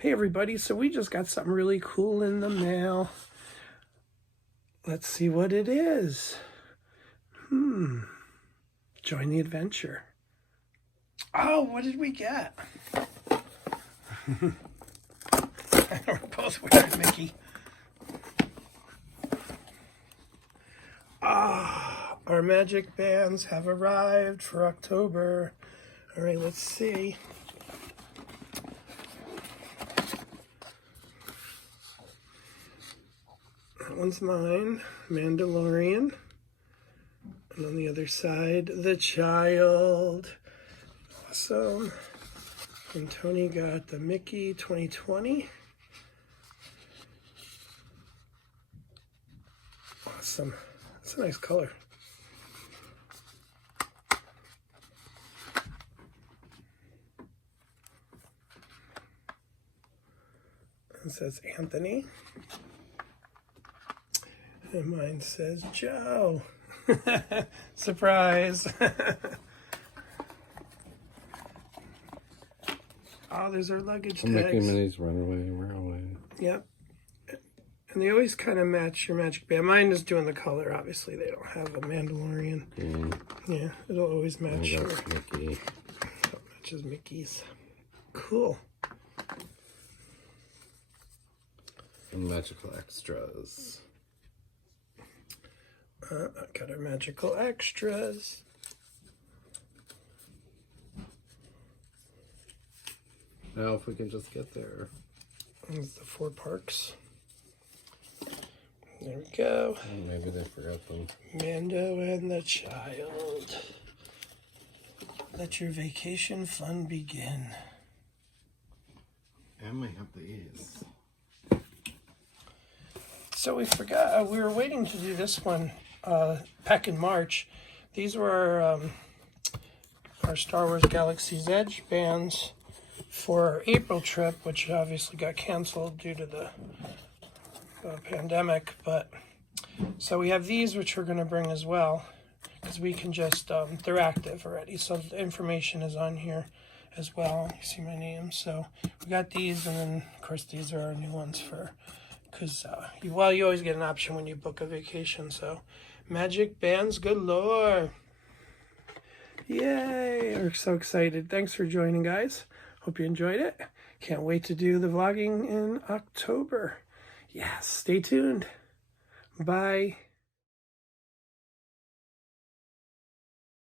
Hey everybody, so we just got something really cool in the mail. Let's see what it is. Join the adventure. Oh, what did we get? We're both wearing Mickey. Our magic bands have arrived for October. All right, let's see. That one's mine, Mandolorian. And on the other side, the child. Awesome. And Tony got the Mickey 2020. Awesome. That's a nice color. It says Anthony. And mine says Joe. Surprise. Oh, there's our luggage tags. Mickey Minnie's Runaway Railway. Yep. And they always kind of match your magic band. Mine is doing the color, obviously. They don't have a Mandalorian. Yeah, it'll always match your... Mickey. So it matches Mickey's. Cool. And magical extras. Got our magical extras. Now if we can just get there. There's the 4 parks. There we go. Oh, maybe they forgot them. Mando and the child. Let your vacation fun begin. I might have these. So we forgot, we were waiting to do this one back in March. These were our Star Wars Galaxy's Edge bands for our April trip, which obviously got canceled due to the pandemic. But so we have these, which we're going to bring as well, because we can just, they're active already. So the information is on here as well. You see my name. So we got these, and then of course these are our new ones for... Because, you always get an option when you book a vacation, so magic bands galore. Yay! We're so excited. Thanks for joining, guys. Hope you enjoyed it. Can't wait to do the vlogging in October. Yes, stay tuned. Bye.